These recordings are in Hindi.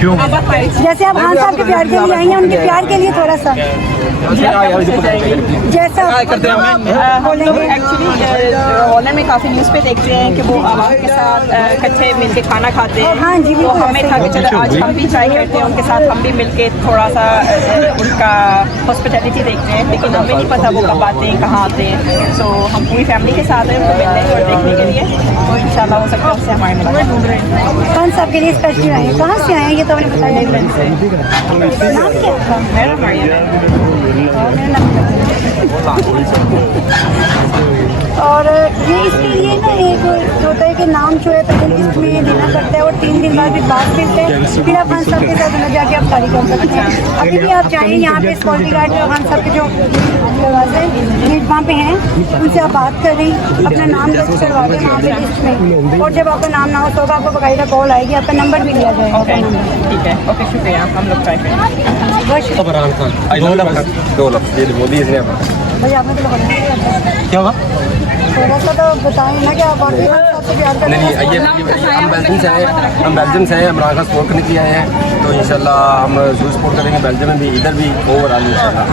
क्यों? जैसे आप खान साहब के प्यार के लिए आई हैं, उनके प्यार के लिए थोड़ा सा जैसा एक्चुअली ऑनलाइन में काफ़ी न्यूज़ पे देखते हैं कि वो आवाम के साथ इकट्ठे मिलके खाना खाते हैं। हाँ जी, तो हमें था कि चलो आज हम भी ट्राई करते हैं उनके साथ, हम भी मिलके थोड़ा सा उनका हॉस्पिटैलिटी देखते हैं। लेकिन हमें नहीं पता वो कब आते हैं, कहाँ आते हैं। सो हम पूरी फैमिली के साथ हैं उनको मिलने और देखने के लिए। तो इंशाल्लाह हो सकता है उससे हमारे मुलाकात। खान साहब के लिए स्पेशली आए हैं। कहाँ से आए हैं ये तो हमें बताया नहीं। नाम क्या है आपका? मेरा और ये इसके लिए ना एक होता है कि नाम जो है पहले लिस्ट में देना पड़ता है और 3 दिन बाद फिर बात मिलते हैं, फिर आप खान साहब के साथ अंदर जाके आप तारी कर सकते हैं। अभी भी आप चाहें यहाँ पे सिक्योरिटी गार्ड खान साहब के जो दरवाजे गेट वहाँ पे हैं, उनसे आप बात करें, अपना नाम दर्ज करवा दें वहाँ पे लिस्ट में। और जब आपका नाम ना हो तो आपको बाकायदा कॉल आएगी, आपका नंबर भी लिया जाएगा। ठीक है, ओके, शुक्रिया, हम लोग ट्राई करेंगे। बहुत शुक्रिया। 2 लाख ये मोदी इसने भाई आपने तो लगाया क्या हुआ? थोड़ा सा तो बताएं ना कि आप और भी सबसे प्यार करते नहीं ये हम बेल्जियम से आए हैं, हम बेल्जियम से आए हैं, इमरान खान सपोर्ट करने के लिए आए हैं। तो इंशाल्लाह हम जरूर सपोर्ट करेंगे बेल्जियम में भी, इधर भी, ओवरऑल इंशाल्लाह।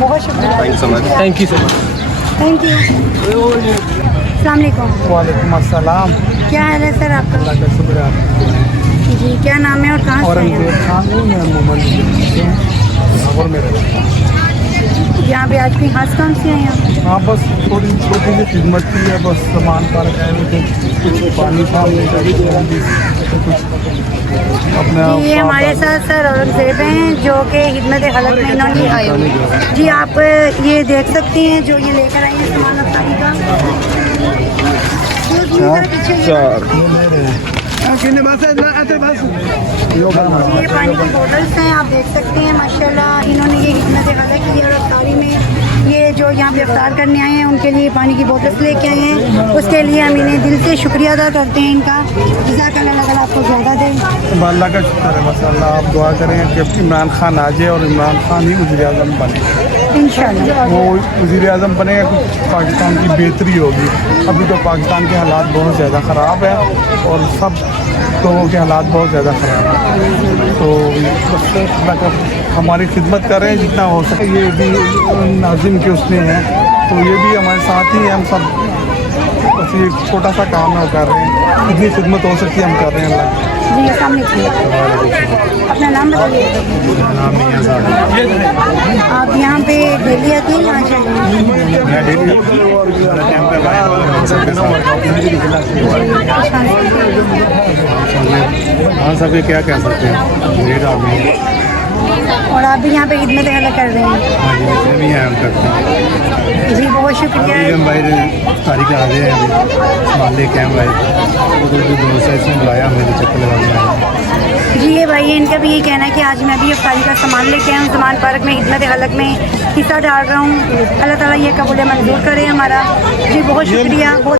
बहुत शुक्रिया। Thank you so much. Thank you so much. Thank you. अस्सलाम वालेकुम। वालेकुम अस्सलाम। क्या हाल है सर आपका? अल्लाह का शुक्र है। जी, क्या नाम है और कहाँ से आए औरंगजेब हैं? खान हूँ मैं, मोहम्मद में रहता हूँ। यहाँ पे आज कोई खास काम से आए हैं? हाँ बस थोड़ी छोटी सी खिदमत की है, बस सामान पर गए हुए थे, कुछ पानी सामने कुछ अपने ये हमारे साथ सर औरंगजेब हैं जो कि खिदमत खलक में इन्होंने आए हुए हैं। जी आप ये देख सकते हैं जो ये लेकर आई है सामान अफ्तारी का। ये पानी की बोतल्स हैं, आप देख सकते हैं माशाल्लाह इन्होंने ये खिदमत खलक की और अफ्तारी में ये जो यहाँ पे अफ्तार करने आए हैं उनके लिए पानी की बोतल्स लेके आए हैं। उसके लिए हम इन्हें दिल से शुक्रिया अदा करते हैं इनका। जज़ाकल्लाह, अगर आपको ज़्यादा दें। अल्लाह का शुक्र है, बस अल्लाह आप दुआ करें कि इमरान खान आ जाए और इमरान खान ही वज़ीर आज़म बने। इंशाल्लाह वो वज़ीर आज़म बनेगा, कुछ पाकिस्तान की बेहतरी होगी। अभी तो पाकिस्तान के हालात बहुत ज़्यादा ख़राब है और सब लोगों के हालात बहुत ज़्यादा ख़राब है। तो बस अल्लाह का हमारी खिदमत कर रहे हैं जितना हो सके। ये भी नाज़िम के उसने हैं, तो ये भी हमारे साथ ही हैं। हम सब बस ये छोटा सा काम है वो कर रहे हैं, जितनी खिदमत हो सकती है हम कर रहे हैं। अल्लाह जी, सामने अपना नाम बताइए। आप यहाँ पे डेली आते हैं? हाँ सब ये क्या कह सकते हैं। और आप भी यहाँ पे खिदमत खलक कर रहे हैं? भी हम करते हैं। जी, बहुत शुक्रिया। हम भाई तारीख आ गए हैं, अभी मान लेके हम भाई दोनों से इसमें बुलाया, हमें चक्कर लगा दिया। जी, ये भाई इनका भी यही कहना है कि आज मैं भी अफ्तारी का सामान लेके आया हूँ, सामान पार्क में खिदमत खलक में हिस्सा डाल रहा हूँ। अल्लाह ताला ये कबूल मंजूर करे हमारा। जी बहुत शुक्रिया। बहुत